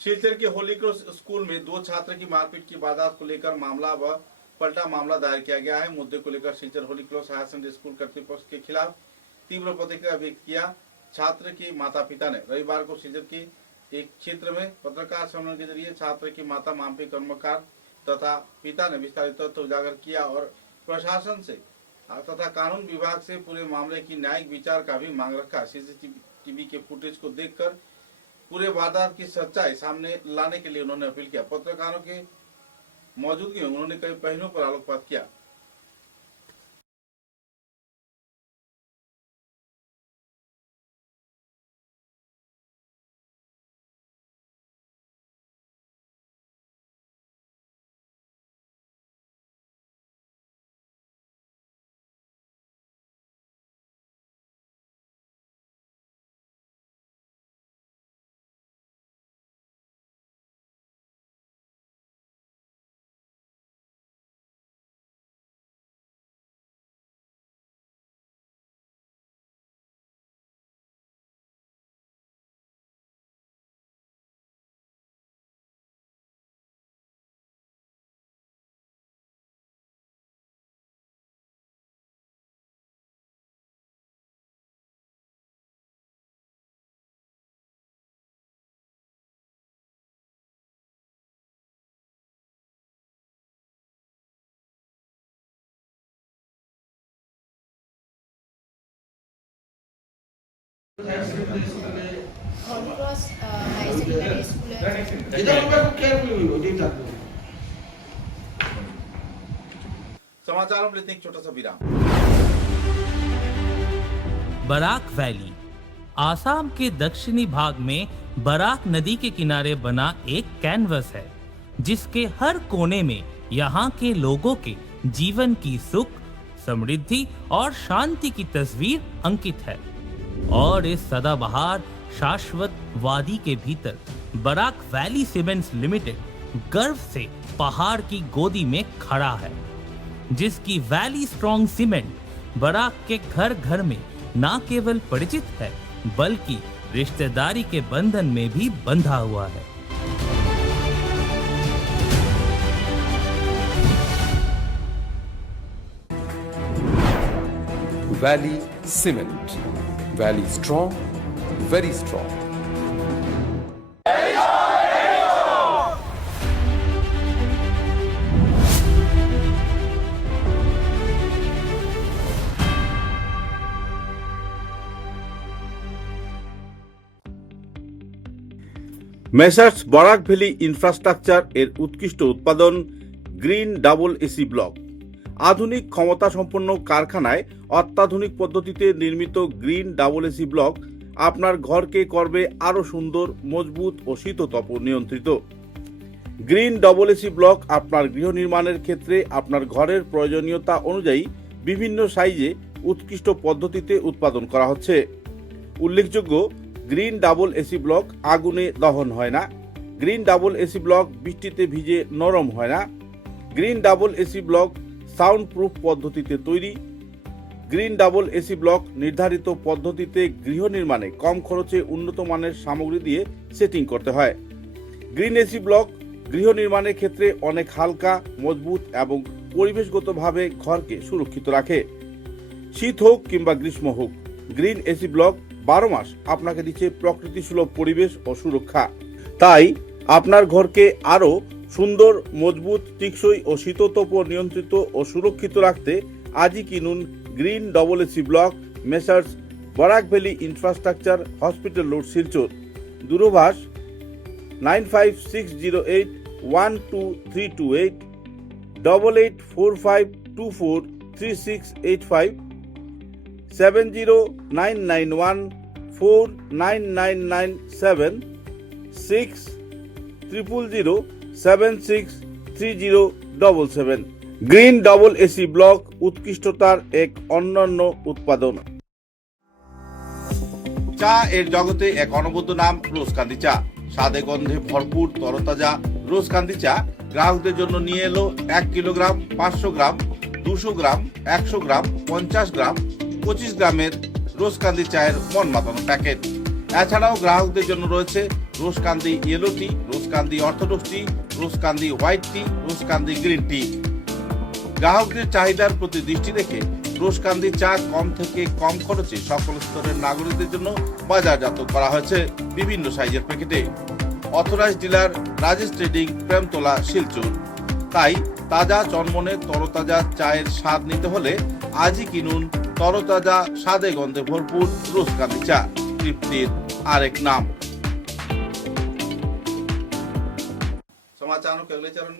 शिलचर के Holi cross school में दो छात्र की मारपीट की वारदात को लेकर मामला व पलटा मामला दायर किया गया है। मुद्दे को लेकर Silchar Holy Cross higher secondary school कर्तृपक्ष के खिलाफ तीव्र प्रतिक्रिया व्यक्त किया। छात्र के माता पिता ने रविवार को शिलचर के एक क्षेत्र में पत्रकार सम्मेलन के जरिए छात्र की माता मामपी कर्मकार तथा पिता ने विस्तारित तथ्य उजागर किया और प्रशासन से तथा कानून विभाग से पूरे मामले की न्यायिक विचार का भी मांग रखा। सीसीटीवी के फुटेज को देखकर पूरे वारदात की सच्चाई सामने लाने के लिए उन्होंने अपील किया। पत्रकारों के मौजूदगी में उन्होंने कई पहलुओं पर आलोकपात किया। Holi cross high secondary school है। समाचारों में लेते हैं एक छोटा सा विराम। बराक वैली आसाम के दक्षिणी भाग में बराक नदी के किनारे बना एक कैनवस है, जिसके हर कोने में यहाँ के लोगों के जीवन की सुख, समृद्धि और शांति की तस्वीर अंकित है। और इस सदाबहार शाश्वत वादी के भीतर बराक वैली सीमेंट्स लिमिटेड गर्व से पहाड़ की गोदी में खड़ा है, जिसकी वैली स्ट्रॉन्ग सीमेंट बराक के घर घर में न केवल परिचित है बल्कि रिश्तेदारी के बंधन में भी बंधा हुआ है। Valley Cement. Valley strong, very strong. Messrs Barak Valley infrastructure এর উৎকৃষ্ট উৎপাদন গ্রিন ডাবল এসি ব্লক। আধুনিক ক্ষমতা সম্পন্ন কারখানায় অত্যাধুনিক পদ্ধতিতে নির্মিত গ্রিন ডাবল এসি ব্লক আপনার ঘরকে করবে আরো সুন্দর, মজবুত ও শীততাপ নিয়ন্ত্রিত। গ্রিন ডাবল এসি ব্লক আপনার গৃহ নির্মাণের ক্ষেত্রে আপনার ঘরের প্রয়োজনীয়তা অনুযায়ী বিভিন্ন সাইজে উৎকৃষ্ট পদ্ধতিতে উৎপাদন করা হচ্ছে। উল্লেখযোগ্য, গ্রিন ডাবল এসি ব্লক আগুনে দহন হয় না। গ্রিন ডাবল এসি ব্লক বৃষ্টিতে ভিজে নরম হয় না। Green double AC block sound proof পদ্ধতিতে তৈরি। গ্রিন ডাবল এসি ব্লক নির্ধারিত পদ্ধতিতে গৃহ নির্মাণে কম খরচে উন্নত মানের সামগ্রী দিয়ে সেটিং করতে হয়। গ্রিন এসি ব্লক গৃহ নির্মাণের ক্ষেত্রে অনেক হালকা, মজবুত এবং পরিবেশগতভাবে ঘরকে সুরক্ষিত রাখে। শীত হোক কিংবা গ্রীষ্ম হোক, গ্রিন এসি ব্লক 12 মাস আপনাকে দিচ্ছে প্রকৃতি সুলভ পরিবেশ ও সুরক্ষা। তাই আপনার ঘরকে আরো সুন্দর, মজবুত, টেকসই ও শীততাপ নিয়ন্ত্রিত ও সুরক্ষিত রাখতে আজই কিনুন green double AC block messrs Barak Valley Infrastructure Hospital Road, Silchar. দূরভাষ 9560812328 8845243685 70991499997 6000763077। গ্রিন ডাবল এসি ব্লক উৎকৃষ্টতার এক অনন্য উৎপাদন। চা এর জগতে এক অনবদ্য নাম রোজকান্দি চা। স্বাদে গন্ধে ভরপুর তরতাজা রোজকান্দি চা গ্রাহকদের জন্য নিয়ে এলো 1 কিলোগ্রাম, 500 গ্রাম, 200 গ্রাম, 100 গ্রাম, 50 গ্রাম, 25 গ্রামের রোজকান্দি চায়ের মন মাতানো প্যাকেট। এছাড়াও গ্রাহকদের জন্য রয়েছে রোজকান্দি ইয়েলো টি, রোজকান্দি অর্থোডক্স টি, রোজকান্দি হোয়াইট টি, রোজকান্দি গ্রিন টি। গ্রাহকদের চাহিদার প্রতি দৃষ্টি রেখে রোজকান্দি চা কম থেকে কম খরচে সকল স্তরের নাগরিকদের জন্য বাজারজাত করা হয়েছে বিভিন্ন সাইজের প্যাকেটে। Authorised dealer Rajesh trading, Premtala, Silchar. তাই তাজা চনমনে তরতাজা চায়ের স্বাদ নিতে হলে আজই কিনুন তরতাজা স্বাদে গন্ধে ভরপুর রোজকান্দি চা, তৃপ্তির আরেক নাম। समाचारों के अगले चरण में